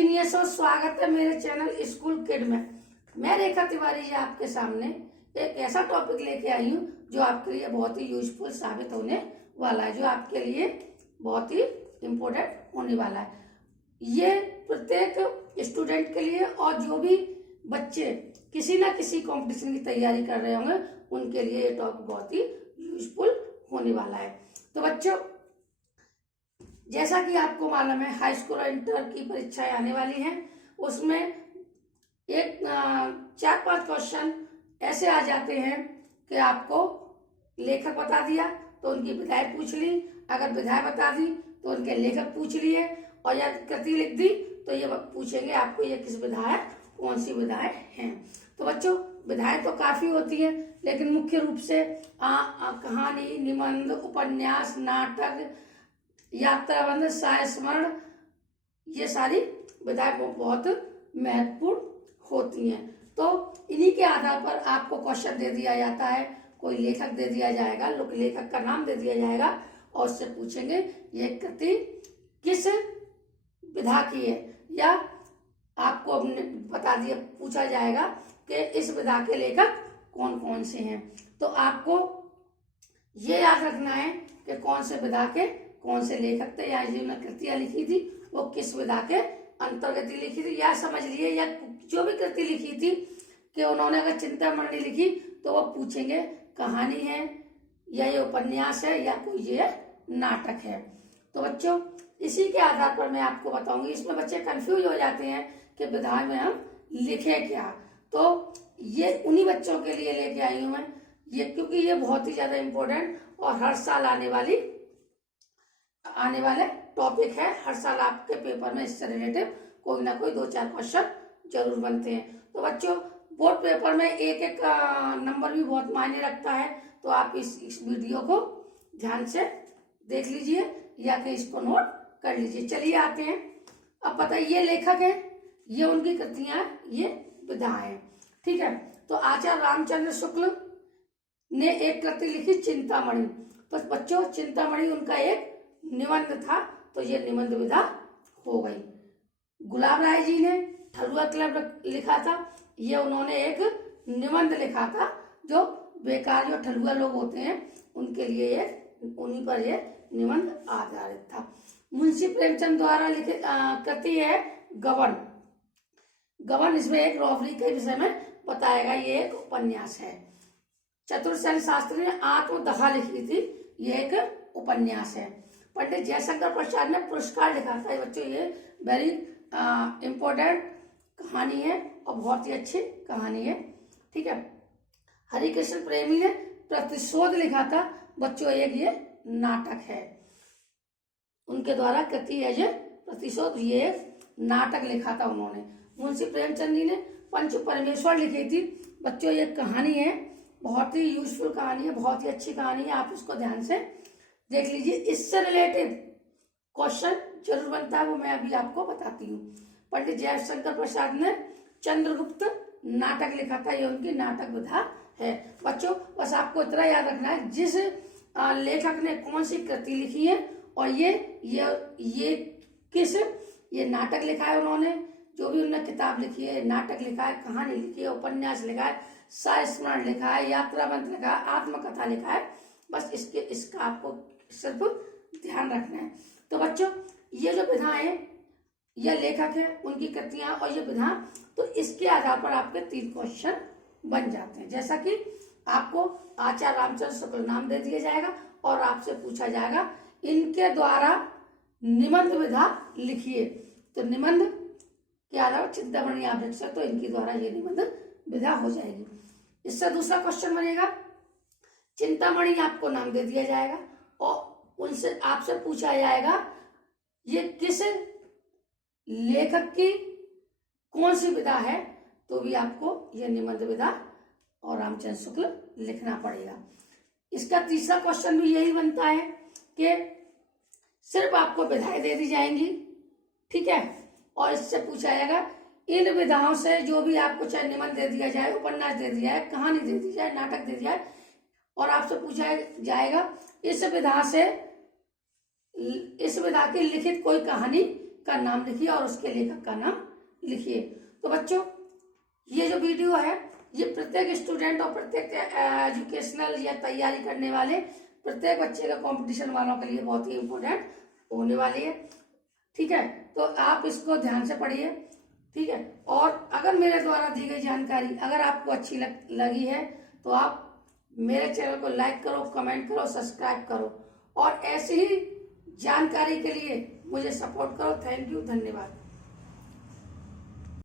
Genius और स्वागत है मेरे चैनल स्कूल किड में। मैं रेखा तिवारी जी आपके सामने एक ऐसा टॉपिक लेके आई हूँ जो आपके लिए बहुत ही यूजफुल साबित होने वाला है, जो आपके लिए बहुत ही इम्पोर्टेंट होने वाला है। ये प्रत्येक स्टूडेंट के लिए और जो भी बच्चे किसी ना किसी कंपटीशन की तैयारी कर रहे होंगे उनके लिए ये टॉपिक बहुत ही यूजफुल होने वाला है। तो बच्चों, जैसा कि आपको मालूम है हाई स्कूल और इंटर की परीक्षाएं आने वाली हैं, उसमें एक 4-5 क्वेश्चन ऐसे आ जाते हैं कि आपको लेखक बता दिया तो उनकी विधाएं पूछ ली, अगर विधाएं बता दी तो उनके लेखक पूछ लिए, और या कृति लिख दी तो ये पूछेंगे आपको ये किस विधा है, कौन सी विधाएं हैं। तो बच्चों, विधाएं तो काफी होती है, लेकिन मुख्य रूप से कहानी, निबंध, उपन्यास, नाटक, यात्राबंध, साय स्मरण, ये सारी विधाएं बहुत महत्वपूर्ण होती हैं। तो इन्हीं के आधार पर आपको क्वेश्चन दे दिया जाता है, कोई लेखक दे दिया जाएगा, लेखक का नाम दे दिया जाएगा और उससे पूछेंगे ये कृति किस विधा की है, या आपको बता दिया पूछा जाएगा कि इस विधा के लेखक कौन कौन से हैं। तो आपको ये याद रखना है कि कौन से विधा के कौन से लेखक थे, या जिन्होंने कृतियां लिखी थी वो किस विधा के अंतर्गत लिखी थी, या समझ लिए, या जो भी कृति लिखी थी कि उन्होंने अगर चिंतामणि लिखी तो वो पूछेंगे कहानी है या ये उपन्यास है या कोई ये नाटक है। तो बच्चों, इसी के आधार पर मैं आपको बताऊंगी। इसमें बच्चे कंफ्यूज हो जाते हैं कि विधा में हम लिखे क्या, तो ये उन्हीं बच्चों के लिए लेके आई हूं मैं ये, क्योंकि ये बहुत ही ज्यादा इम्पोर्टेंट और हर साल आने वाले टॉपिक है। हर साल आपके पेपर में इससे रिलेटेड कोई ना कोई 2-4 क्वेश्चन जरूर बनते हैं। तो बच्चों, बोर्ड पेपर में एक नंबर भी बहुत मायने रखता है, तो आप इस वीडियो को ध्यान से देख लीजिए या कि इसको नोट कर लीजिए। चलिए आते हैं। अब पता है ये लेखक है, ये उनकी कृतियां, ये विधाएं हैं, ठीक है। तो आचार्य रामचंद्र शुक्ल ने एक कृति लिखी चिंतामणि। तो बच्चों, चिंतामणि उनका एक निबंध था, तो ये निबंध विधा हो गई। गुलाब राय जी ने ठलुआ क्लब लिखा था, ये उन्होंने एक निबंध लिखा था जो बेकार जो ठलुआ लोग होते हैं उनके लिए ये उन्हीं पर ये निबंध आधारित था। मुंशी प्रेमचंद द्वारा लिखित कृति है गबन। गबन इसमें एक रॉबरी के विषय में बताएगा, ये एक उपन्यास है। चतुर्सेन शास्त्री ने आत्मदहा लिखी थी, ये एक उपन्यास है। पंडित जयशंकर प्रसाद ने पुरस्कार लिखा था। बच्चों, ये वेरी इंपॉर्टेंट कहानी है और बहुत ही अच्छी कहानी है, ठीक है। हरिकृष्ण प्रेमी ने प्रतिशोध लिखा था। बच्चों, एक ये नाटक है, उनके द्वारा कृति है ये प्रतिशोध, ये नाटक लिखा था उन्होंने। मुंशी प्रेमचंद जी ने पंच परमेश्वर लिखी थी। बच्चों, ये कहानी है, बहुत ही यूजफुल कहानी है, बहुत ही अच्छी कहानी है, आप इसको ध्यान से देख लीजिए। इससे रिलेटेड क्वेश्चन जरूर बनता है, वो मैं अभी आपको बताती हूँ। पंडित जयशंकर प्रसाद ने चंद्रगुप्त नाटक लिखा था, ये उनकी नाटक विधा है। बच्चों, बस आपको इतना याद रखना है जिस लेखक ने कौन सी कृति लिखी है और ये किस ये नाटक लिखा है उन्होंने, जो भी उन्होंने किताब लिखी है, नाटक लिखा है, कहानी लिखी है, उपन्यास लिखा है, साय स्मरण लिखा है, यात्राबंध लिखा है, आत्मकथा लिखा है, बस इसका आपको सिर्फ ध्यान रखना है। तो बच्चों, ये जो विधाएं, ये लेखक है, उनकी कृतियां और ये विधा, तो इसके आधार पर आपके 3 क्वेश्चन बन जाते हैं। जैसा कि आपको आचार्य रामचंद्र शुक्ल नाम दे दिया जाएगा और आपसे पूछा जाएगा इनके द्वारा निबंध विधा लिखिए। तो निबंध के आधार पर चिंतामणि आप लिख सकते हो, इनके द्वारा ये निबंध विधा हो जाएगी। इससे दूसरा क्वेश्चन बनेगा, चिंतामणि आपको नाम दे दिया जाएगा और उनसे आपसे पूछा जाएगा ये किस लेखक की कौन सी विधा है, तो भी आपको यह निबंध विधा और रामचंद्र शुक्ल लिखना पड़ेगा। इसका तीसरा क्वेश्चन भी यही बनता है कि सिर्फ आपको विधाएं दे दी जाएंगी, ठीक है, और इससे पूछा जाएगा इन विधाओं से जो भी आपको चाहे निबंध दे दिया जाए, उपन्यास दे दिया जाए, कहानी दे दी जाए, नाटक दे दिया जाए, और आपसे पूछा जाएगा इस विधा की लिखित कोई कहानी का नाम लिखिए और उसके लेखक का नाम लिखिए। तो बच्चों, ये जो वीडियो है ये प्रत्येक स्टूडेंट और प्रत्येक एजुकेशनल या तैयारी करने वाले प्रत्येक बच्चे का कंपटीशन वालों के लिए बहुत ही इम्पोर्टेंट होने वाली है। ठीक है, तो आप इसको ध्यान से पढ़िए। ठीक है, और अगर मेरे द्वारा दी गई जानकारी अगर आपको अच्छी लगी है तो आप मेरे चैनल को लाइक करो, कमेंट करो, सब्सक्राइब करो और ऐसी ही जानकारी के लिए मुझे सपोर्ट करो। थैंक यू, धन्यवाद।